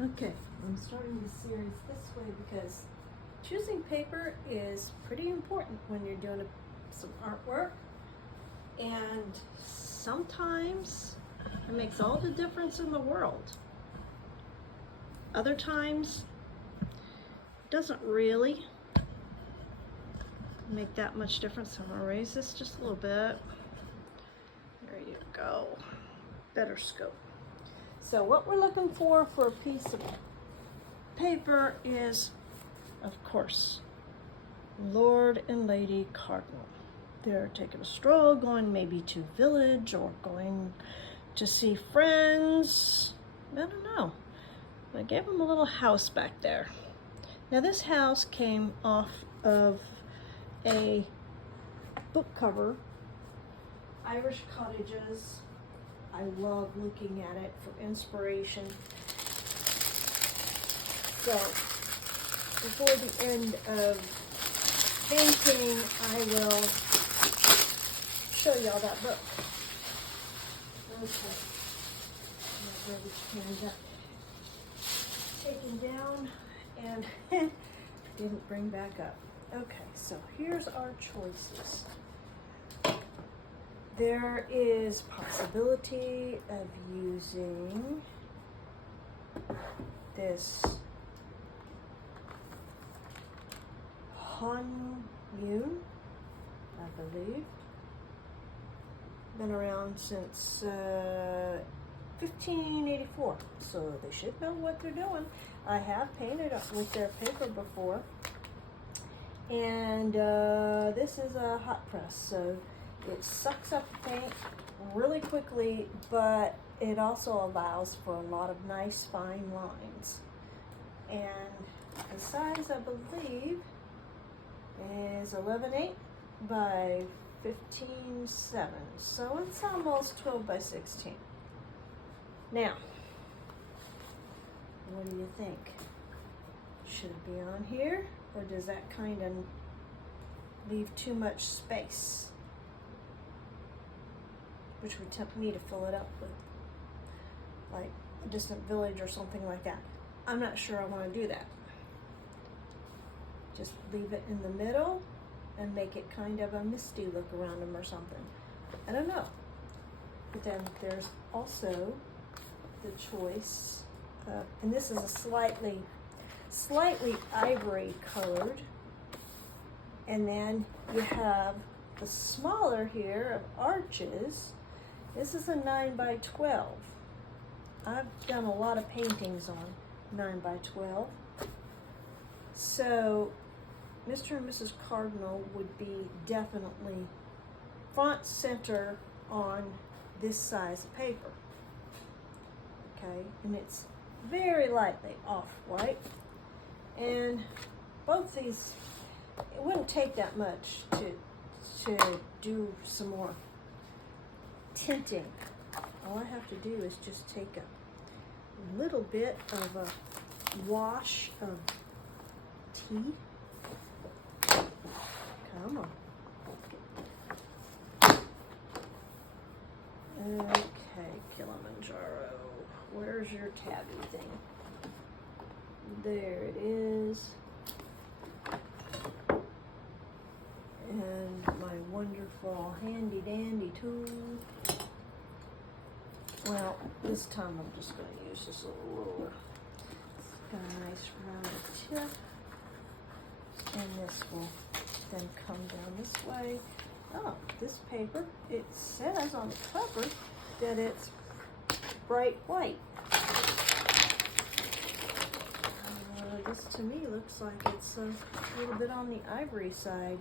Okay, I'm starting the series this way because choosing paper is pretty important when you're doing some artwork, and sometimes it makes all the difference in the world. Other times it doesn't really make that much difference. So I'm gonna raise this just a little bit. There you go, better scope. So what we're looking for a piece of paper is, of course, Lord and Lady Cardinal. They're taking a stroll, going maybe to village or going to see friends. I don't know. I gave them a little house back there. Now this house came off of a book cover, Irish Cottages. I love looking at it for inspiration. So before the end of painting, I will show y'all that book. Okay. Where this hand got taken down and didn't bring back up. Okay, so here's our choices. There is possibility of using this Hanyun, I believe. Been around since 1584, so they should know what they're doing. I have painted with their paper before, and this is a hot press, so it sucks up the paint really quickly, but it also allows for a lot of nice fine lines. And the size, I believe, is 11.8 by 15.7, so it's almost 12 by 16. Now, what do you think? Should it be on here, or does that kind of leave too much space, which would tempt me to fill it up with, like a distant village or something like that? I'm not sure I want to do that. Just leave it in the middle and make it kind of a misty look around them or something. I don't know. But then there's also the choice, and this is a slightly ivory colored, and then you have the smaller here of arches. This is a 9 by 12. I've done a lot of paintings on 9 by 12. So Mr. and Mrs. Cardinal would be definitely front center on this size of paper. Okay, and it's very lightly off-white. And both these, it wouldn't take that much to do some more tinting. All I have to do is just take a little bit of a wash of tea. Come on. Okay, Kilimanjaro. Where's your tabby thing? There it is. And my wonderful handy dandy tool. Well, this time I'm just going to use this little ruler. It's got a nice rounded tip. And this will then come down this way. Oh, this paper, it says on the cover that it's bright white. This to me looks like it's a little bit on the ivory side.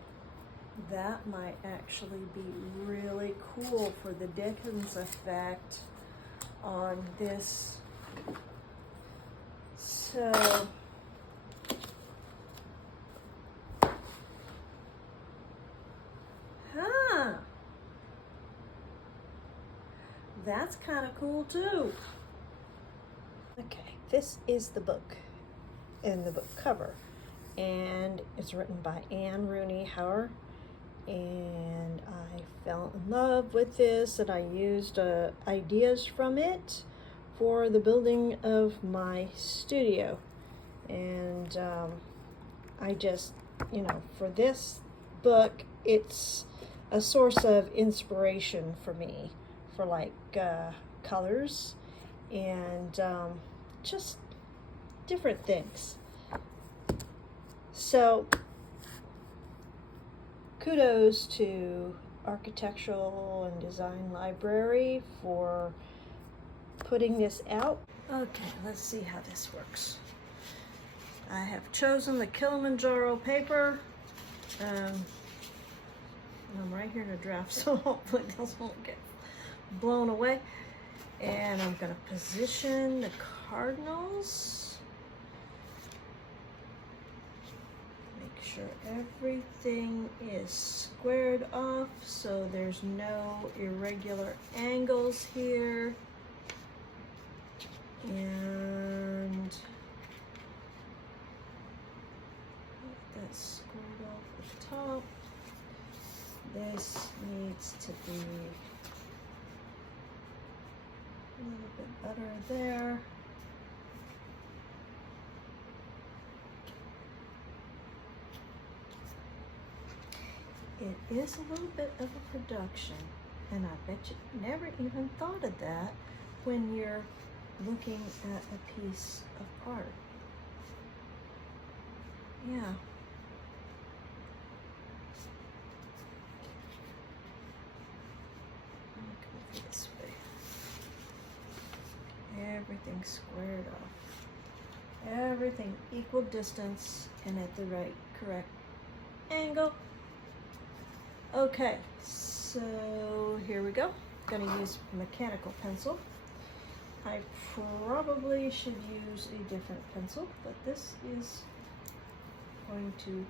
That might actually be really cool for the Dickens effect on this. So that's kind of cool too. Okay, this is the book and the book cover, and it's written by Anne Rooney Howard, and I fell in love with this, and I used ideas from it for the building of my studio. And I just, you know, for this book, it's a source of inspiration for me for like colors and just different things. So kudos to Architectural and Design Library for putting this out. Okay, let's see how this works. I have chosen the Kilimanjaro paper. I'm right here in a draft, so hopefully this won't get blown away. And I'm going to position the cardinals. Make sure everything is squared off so there's no irregular angles here. And that's squared off at the top. This needs to be a little bit better there. It is a little bit of a production, and I bet you never even thought of that when you're looking at a piece of art. Yeah. Come this way. Everything squared off. Everything equal distance and at the right correct angle. Okay, so here we go. Gonna use mechanical pencil. I probably should use a different pencil, but this is going to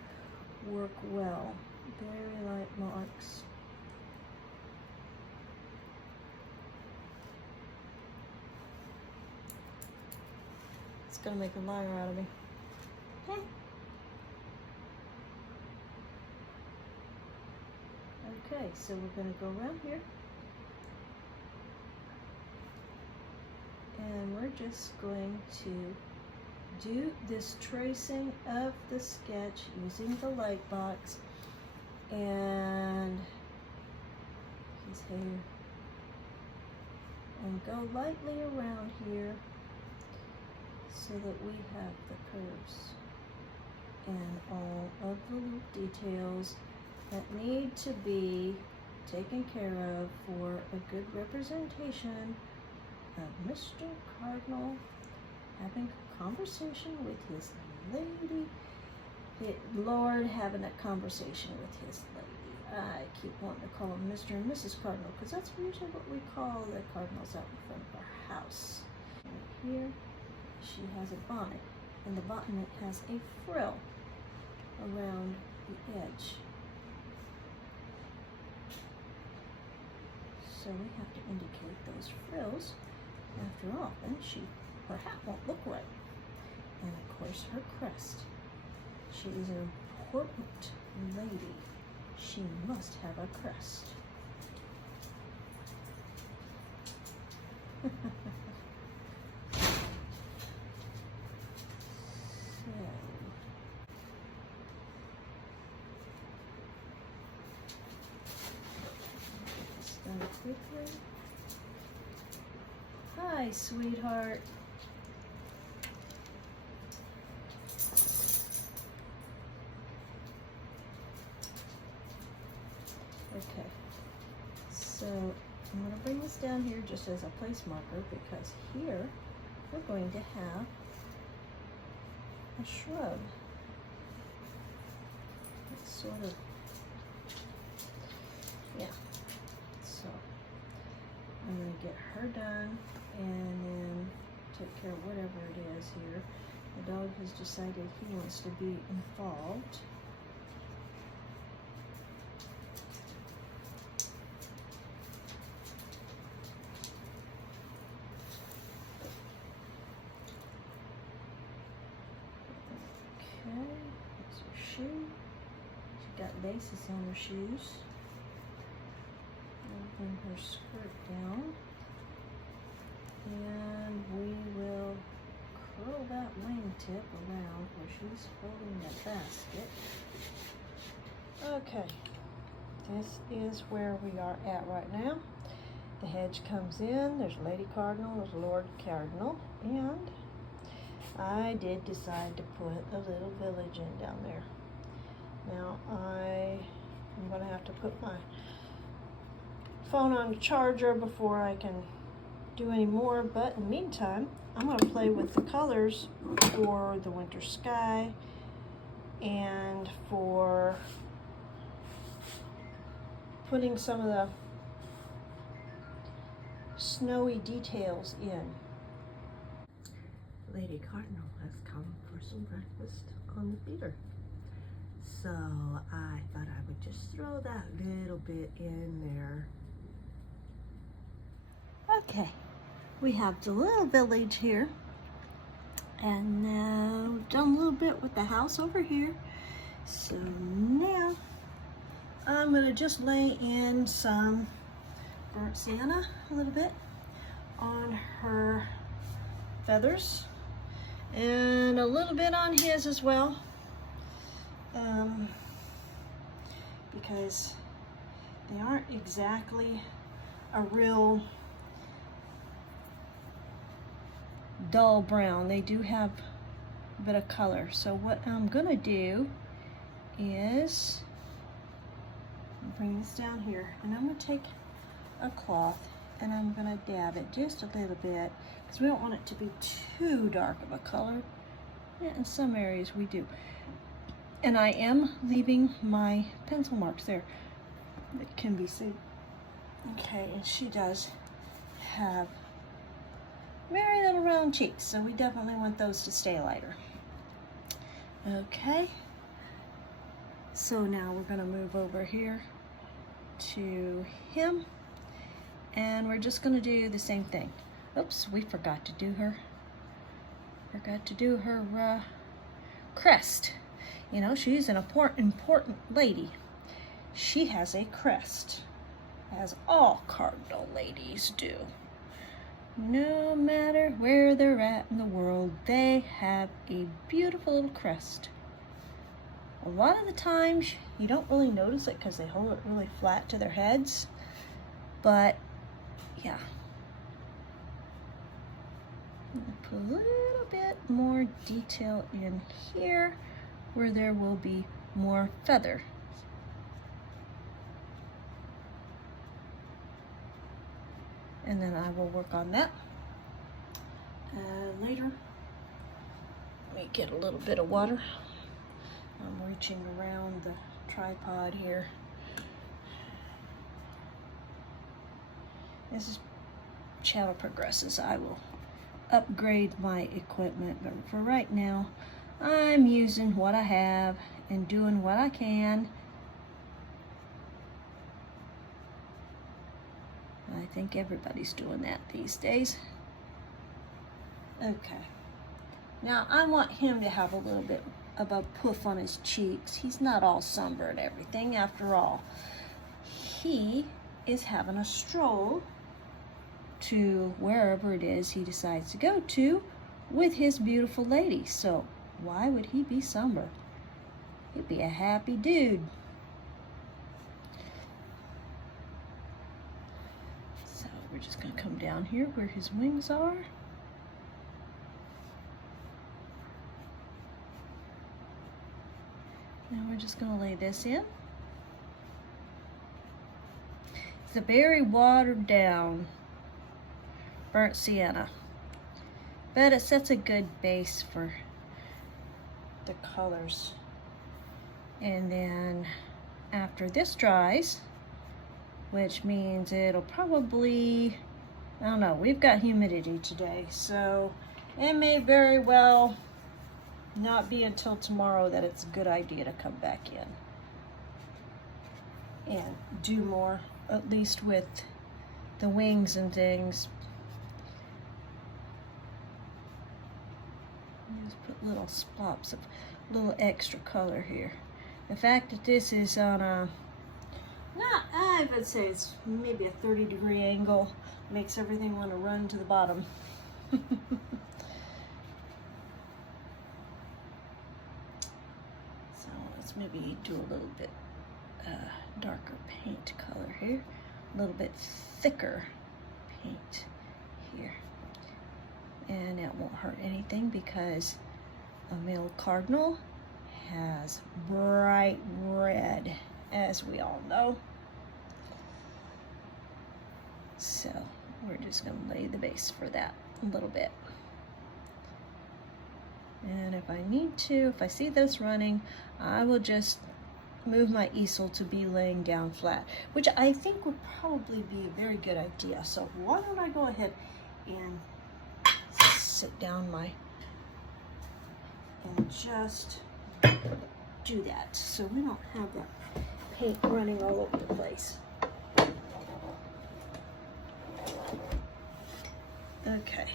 work well. Very light marks. It's gonna make a liar out of me. Okay. Okay, so we're gonna go around here. And we're just going to do this tracing of the sketch using the light box and his hair, and go lightly around here so that we have the curves and all of the little details that need to be taken care of for a good representation of Mr. Cardinal having a conversation with his lady. Lord having a conversation with his lady. I keep wanting to call him Mr. and Mrs. Cardinal because that's usually what we call the cardinals out in front of our house. And here she has a bonnet, and the bonnet has a frill around the edge. So we have to indicate those frills. After all, then her hat won't look right. And of course her crest. She is an important lady. She must have a crest. Quickly. Hi, sweetheart. Okay, so I'm going to bring this down here just as a place marker because here we're going to have a shrub. It's sort of, yeah. So I'm going to get her done and then take care of whatever it is here. The dog has decided he wants to be involved. Okay, that's her shoe. She's got laces on her shoes. Bring her skirt down. And we will curl that wingtip around where she's holding the basket. Okay, this is where we are at right now. The hedge comes in, there's Lady Cardinal, there's Lord Cardinal, and I did decide to put a little village in down there. Now I'm gonna have to put my phone on the charger before I can do any more, but in the meantime, I'm gonna play with the colors for the winter sky and for putting some of the snowy details in. Lady Cardinal has come for some breakfast on the feeder. So I thought I would just throw that little bit in there. Okay, we have the little village here. And now we've done a little bit with the house over here. So now I'm gonna just lay in some burnt sienna a little bit on her feathers and a little bit on his as well, because they aren't exactly a real dull brown. They do have a bit of color. So what I'm gonna do is bring this down here, and I'm gonna take a cloth and I'm gonna dab it just a little bit because we don't want it to be too dark of a color. Yeah, in some areas we do. And I am leaving my pencil marks there that can be seen. Okay, and she does have very little round cheeks, so we definitely want those to stay lighter. Okay, so now we're gonna move over here to him, and we're just gonna do the same thing. Oops, we forgot to do her crest. You know, she's an important lady. She has a crest, as all cardinal ladies do. No matter where they're at in the world, they have a beautiful little crest. A lot of the times you don't really notice it because they hold it really flat to their heads, but yeah. Put a little bit more detail in here where there will be more feather. And then I will work on that later. Let me get a little bit of water. I'm reaching around the tripod here. As channel progresses, I will upgrade my equipment, but for right now, I'm using what I have and doing what I can. I think everybody's doing that these days. Okay. Now I want him to have a little bit of a poof on his cheeks. He's not all sunburned and everything. After all, he is having a stroll to wherever it is he decides to go to with his beautiful lady. So why would he be sunburned? He'd be a happy dude. So we're just gonna come down here where his wings are. Now we're just gonna lay this in. It's a very watered down burnt sienna, but it sets a good base for the colors. And then after this dries, which means it'll probably, I don't know, we've got humidity today, so it may very well not be until tomorrow that it's a good idea to come back in and do more, at least with the wings and things. Just put little spots of little extra color here. The fact that this is on a, I would say it's maybe a 30-degree angle, makes everything want to run to the bottom. So let's maybe do a little bit darker paint color here, a little bit thicker paint here, and it won't hurt anything because a male cardinal has bright red, as we all know. So we're just going to lay the base for that a little bit. And if I need to, if I see this running, I will just move my easel to be laying down flat, which I think would probably be a very good idea. So why don't I go ahead and sit down and just do that so we don't have that paint running all over the place. Okay,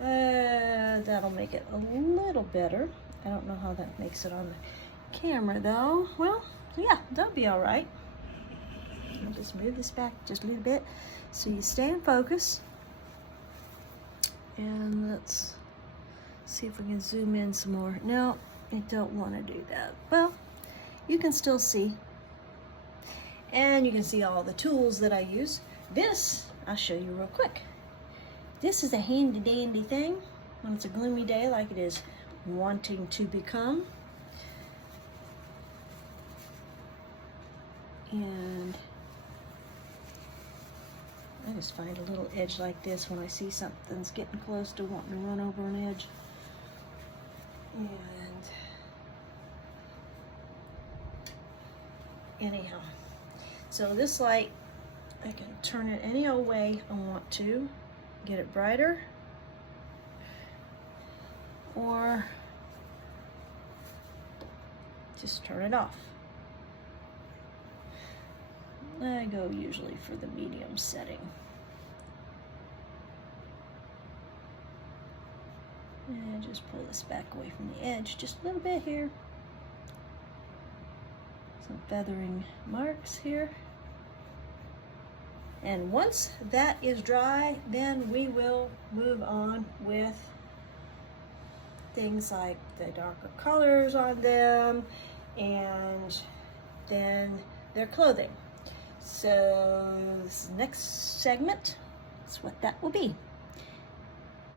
that'll make it a little better. I don't know how that makes it on the camera though. Well, yeah, that'll be all right. I'll just move this back just a little bit so you stay in focus. And let's see if we can zoom in some more. No, I don't want to do that. Well, you can still see. And you can see all the tools that I use. This, I'll show you real quick. This is a handy dandy thing when it's a gloomy day like it is wanting to become. And I just find a little edge like this when I see something's getting close to wanting to run over an edge. And anyhow, so this light, I can turn it any old way I want to, get it brighter, or just turn it off. I go usually for the medium setting. And just pull this back away from the edge just a little bit here. Some feathering marks here. And once that is dry, then we will move on with things like the darker colors on them and then their clothing. So this next segment is what that will be.